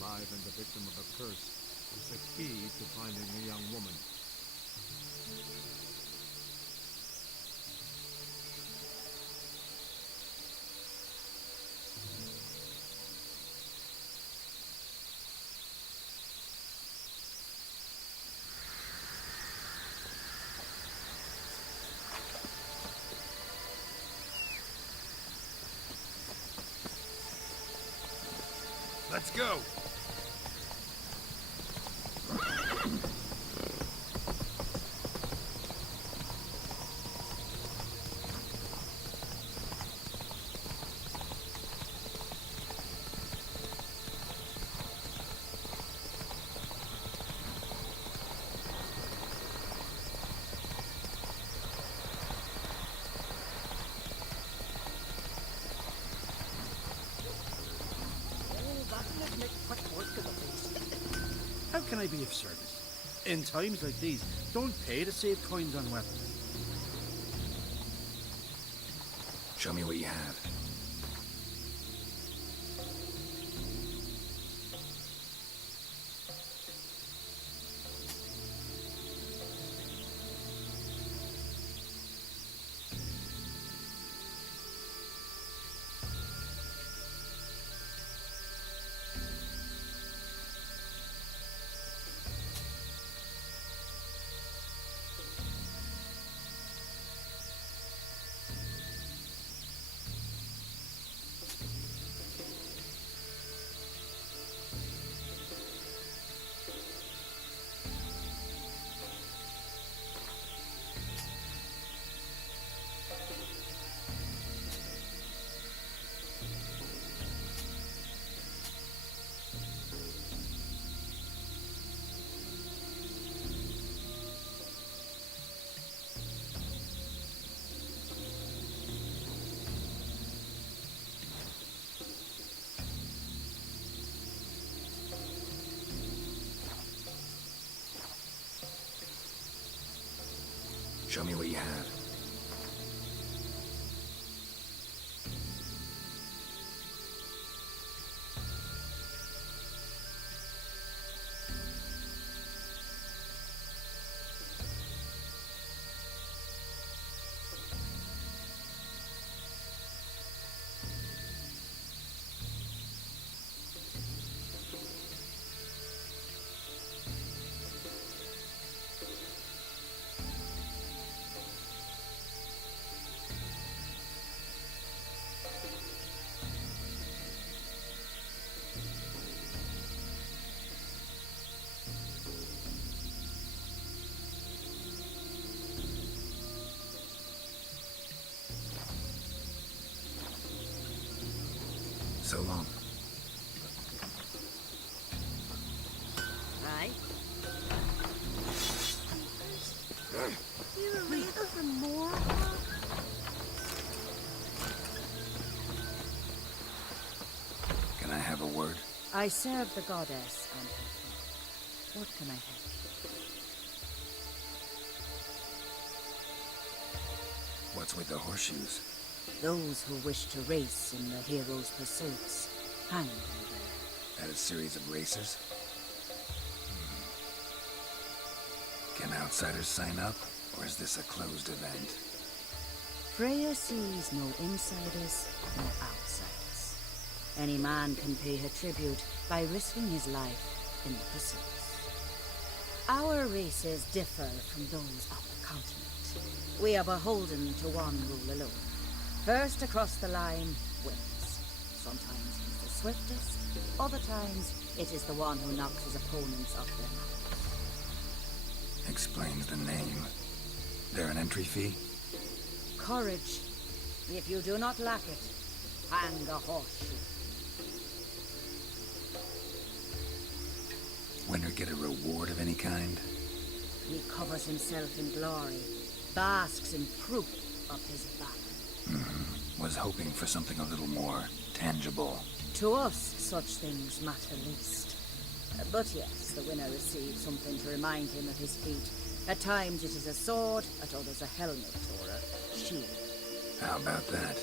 alive and the victim of a curse is the key to finding a young woman. Let's go! How can I be of service? In times like these, don't pay to save coins on weapons. Show me what you have. Show me what you have. So long. Aye. You were ready for more? Can I have a word? I serve the goddess and her folk. What can I help? What's with the horseshoes? Those who wish to race in the hero's pursuits hang them there. At a series of races? Can outsiders sign up, or is this a closed event? Freya sees no insiders, no outsiders. Any man can pay her tribute by risking his life in the pursuits. Our races differ from those of the continent. We are beholden to one rule alone. First across the line wins. Sometimes he's the swiftest, other times it is the one who knocks his opponents off their mounts. Explains the name. There an entry fee? Courage. If you do not lack it, hang a horseshoe. Winner get a reward of any kind? He covers himself in glory, basks in proof of his valor. Was hoping for something a little more tangible. To us, such things matter least. But yes, the winner receives something to remind him of his feat. At times it is a sword, at others a helmet or a shield. How about that?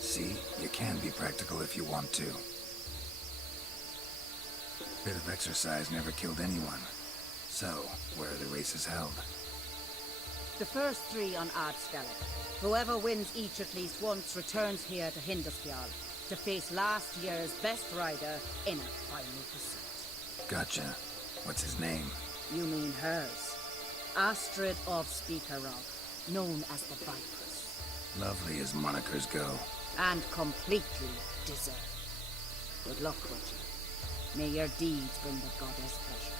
See, you can be practical if you want to. bit of exercise never killed anyone. So, where are the races held? The first 3 on Ardscala. Whoever wins each at least once returns here to Hindarsfjall to face last year's best rider in a final pursuit. Gotcha. What's his name? You mean hers. Astrid of Speakerog, known as the Vipress. Lovely as monikers go. And completely deserved. Good luck with you. May your deeds bring the goddess pleasure.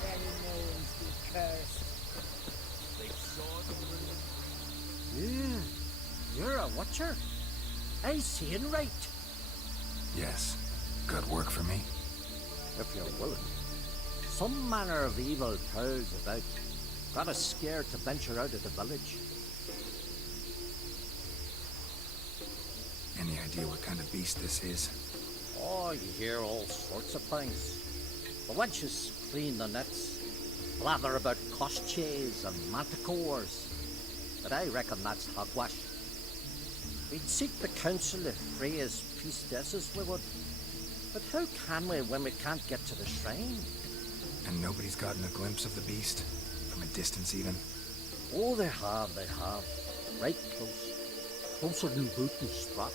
Their very names be cursed. Yeah, you're a watcher. I seeing right. Yes. Good work for me? If you're willing. Some manner of evil prowls about. Got us scared to venture out of the village. Any idea what kind of beast this is? Oh, you hear all sorts of things. The wenches clean the nets, blather about koshchays and manticores. But I reckon that's hogwash. We'd seek the counsel of Freya's priestesses, we would. But how can we when we can't get to the shrine? And nobody's gotten a glimpse of the beast? From a distance even? Oh, they have. Right close. Closer than boot and strap.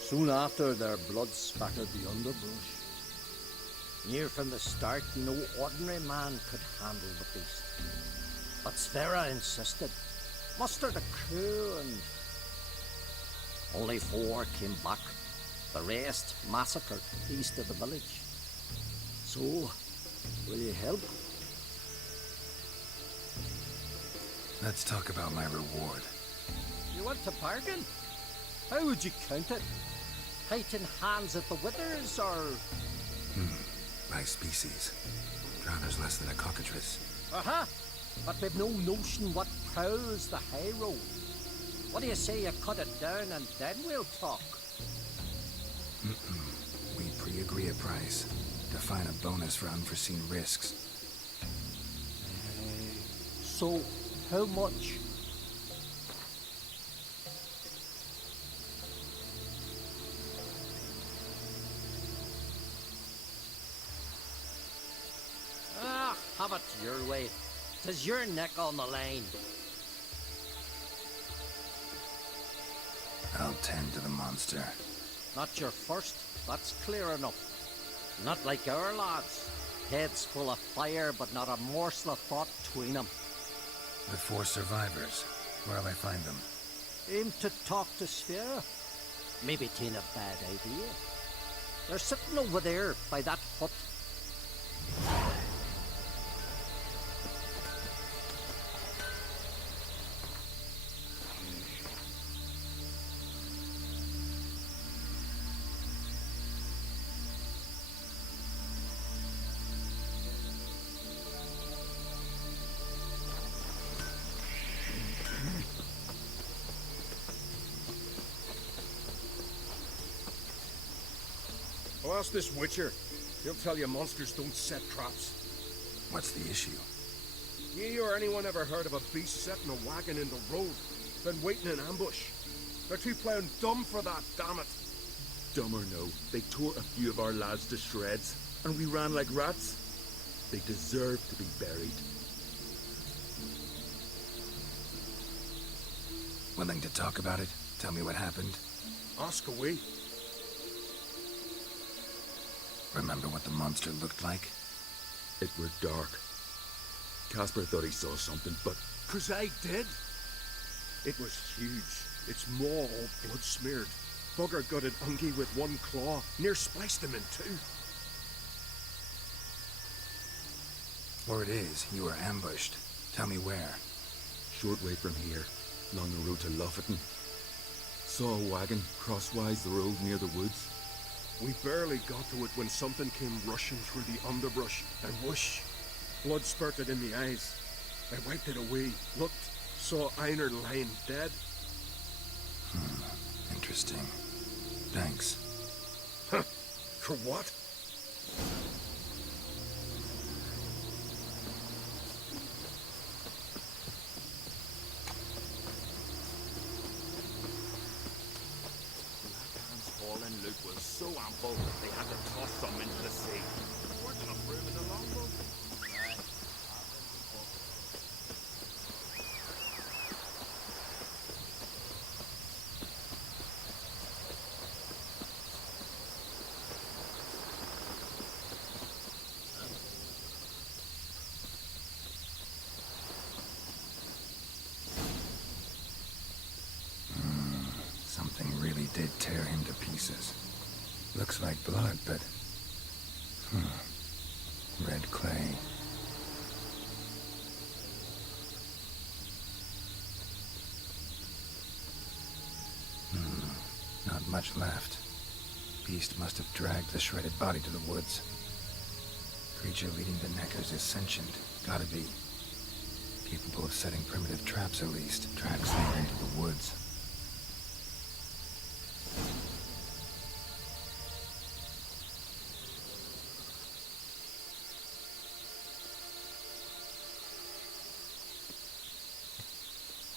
Soon after, their blood spattered the underbrush. Near from the start, no ordinary man could handle the beast. But Sverre insisted. Mustered a crew and... Only 4 came back. The rest massacred east of the village. So, will you help? Let's talk about my reward. You want to bargain? How would you count it? Height in hands at the withers, or... By species. Drowner's less than a cockatrice. Aha! But we've no notion what prowls the high road. What do you say you cut it down and then we'll talk? We pre-agree a price. Define a bonus for unforeseen risks. So, how much? Have it your way. 'Tis your neck on the line. I'll tend to the monster. Not your first, that's clear enough. Not like our lads. Heads full of fire, but not a morsel of thought between them. The 4 survivors. Where'll I find them? Aim to talk to Sverre. Maybe 'tain't a bad idea. They're sitting over there by that hut. Well, ask this Witcher. He'll tell you monsters don't set traps. What's the issue? Ye or anyone ever heard of a beast setting a wagon in the road, then waiting in ambush? They're too plowing dumb for that, damn it. Dumb or no, they tore a few of our lads to shreds, and we ran like rats. They deserve to be buried. Willing to talk about it? Tell me what happened? Ask away. Remember what the monster looked like? It were dark. Casper thought he saw something, but 'Cause I did. It was huge. Its maw all blood smeared. Bugger gutted Ungie with one claw, near spliced him in 2. Word is, you were ambushed. Tell me where. short way from here, along the road to Lofferton. Saw a wagon crosswise the road near the woods. We barely got to it when something came rushing through the underbrush, and whoosh! Blood spurted in the eyes. I wiped it away, looked, saw Einar lying dead. Interesting. Thanks. Huh. For what? Fallen Luke was so full, they had to toss some into the sea. There weren't enough room in the longboat. Something really did tear him to pieces. Looks like blood, but... red clay. Not much left. Beast must have dragged the shredded body to the woods. Creature leading the Neckers is sentient. Gotta be. Capable of setting primitive traps at least. Tracks lead into the woods.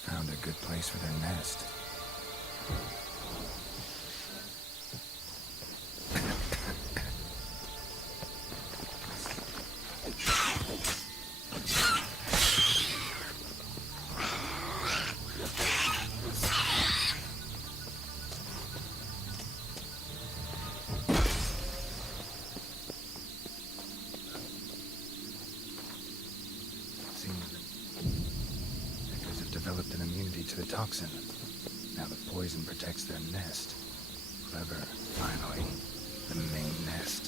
Found a good place for their nest. Developed an immunity to the toxin. Now the poison protects their nest. Clever, finally. The main nest.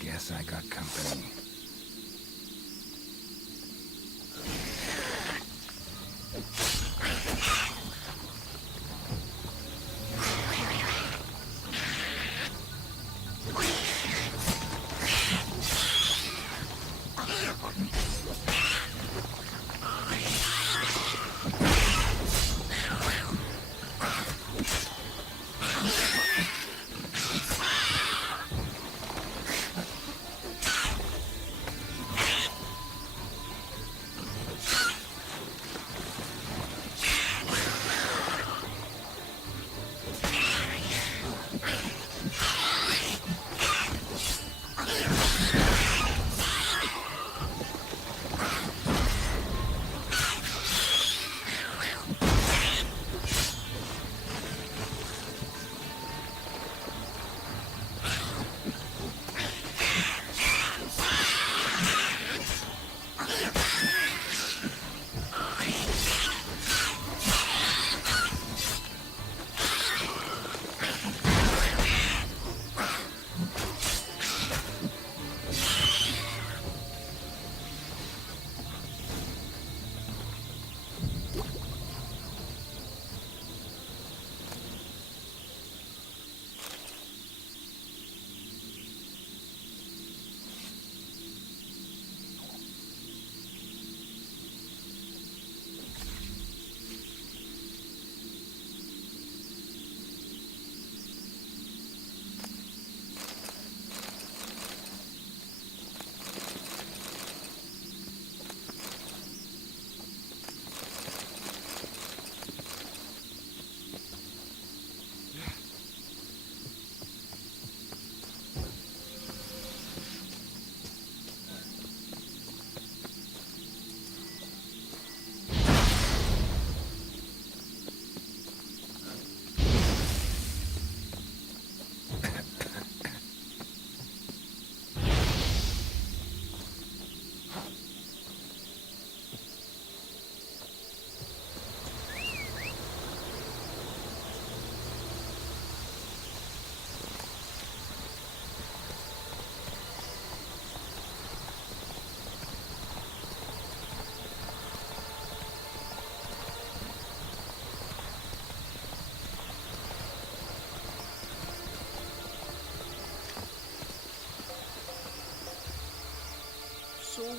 Guess I got company.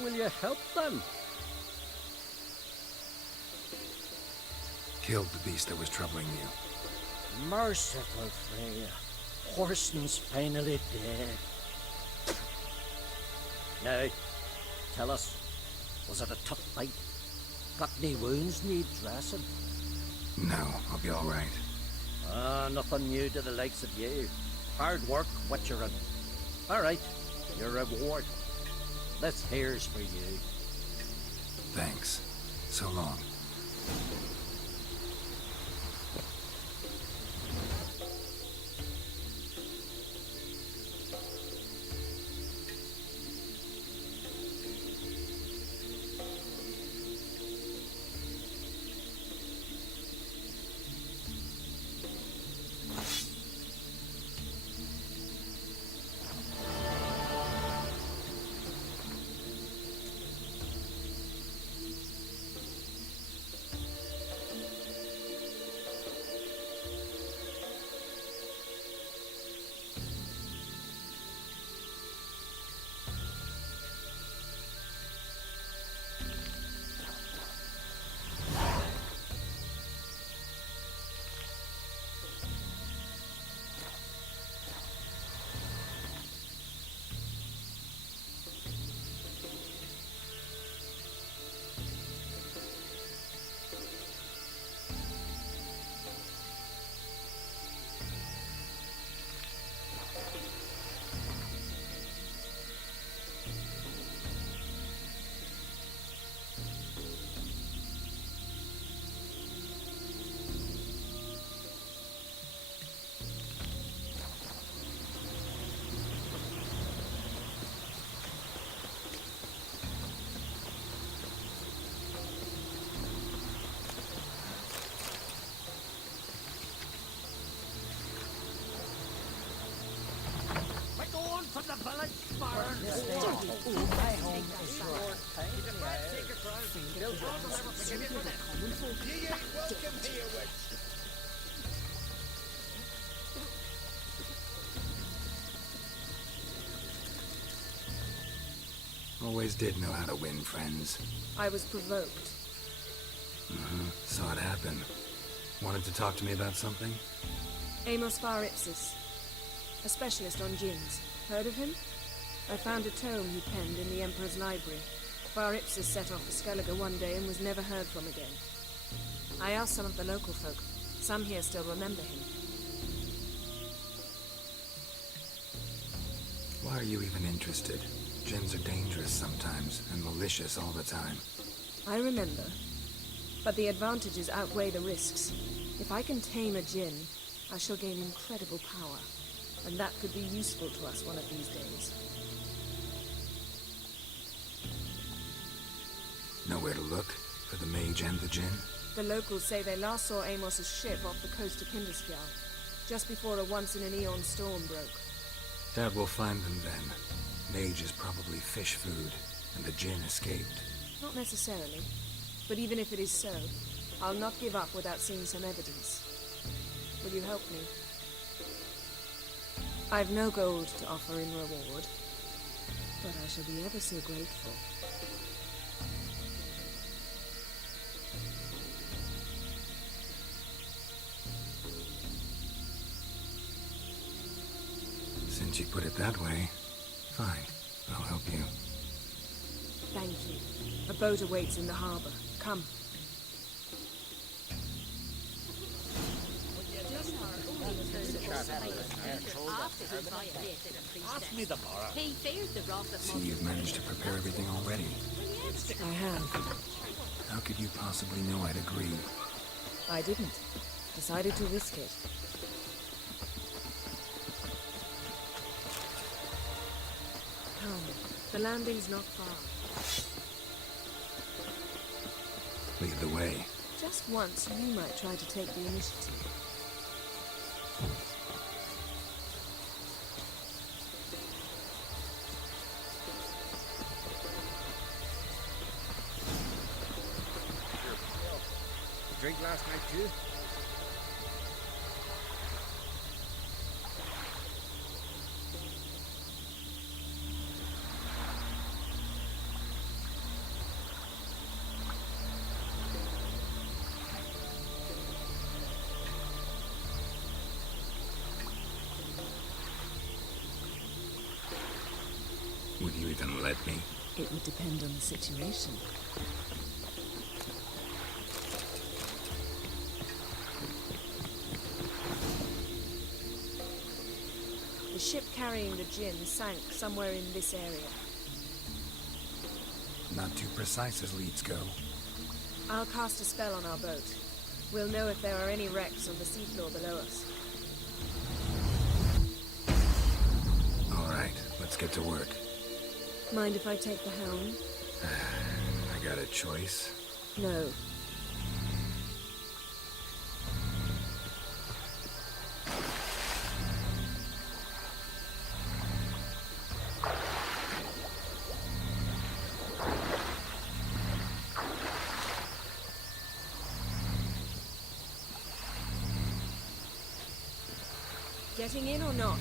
will you help then? Killed the beast that was troubling you. Merciful Freya. Horson's finally dead. Now, tell us, was it a tough fight? Got any wounds need dressing? No, I'll be all right. Nothing new to the likes of you. Hard work, what you're in. All right, your reward. This here's for you. Thanks. So long. We're going for the village barn. Always did know how to win friends. I was provoked. Saw it happen. Wanted to talk to me about something? Amos Var Ipsis, a specialist on djinns. Heard of him? I found a tome he penned in the Emperor's library. Var Ipsis set off for Skellige one day and was never heard from again. I asked some of the local folk. Some here still remember him. Why are you even interested? Djinns are dangerous sometimes, and malicious all the time. I remember. But the advantages outweigh the risks. If I can tame a djinn, I shall gain incredible power. And that could be useful to us one of these days. Nowhere to look for the mage and the djinn? The locals say they last saw Amos's ship off the coast of Kinderskjall, just before a once-in-an-eon storm broke. Doubt we'll find them then. Mage is probably fish food, and the djinn escaped. Not necessarily. But even if it is so, I'll not give up without seeing some evidence. Will you help me? I've no gold to offer in reward, but I shall be ever so grateful. Since you put it that way, fine. I'll help you. Thank you. A boat awaits in the harbor. Come. Pass me the bar. He feared the wrath of See, you've managed to prepare everything already. I have. How could you possibly know I'd agree? I didn't. Decided to risk it. Come. The landing's not far. Lead the way. Just once, you might try to take the initiative. Drink last night too? Would you even let me? It would depend on the situation. The ship carrying the gin sank somewhere in this area. Not too precise as leads go. I'll cast a spell on our boat. We'll know if there are any wrecks on the seafloor below us. All right, let's get to work. Mind if I take the helm? I got a choice. No. Getting in or not?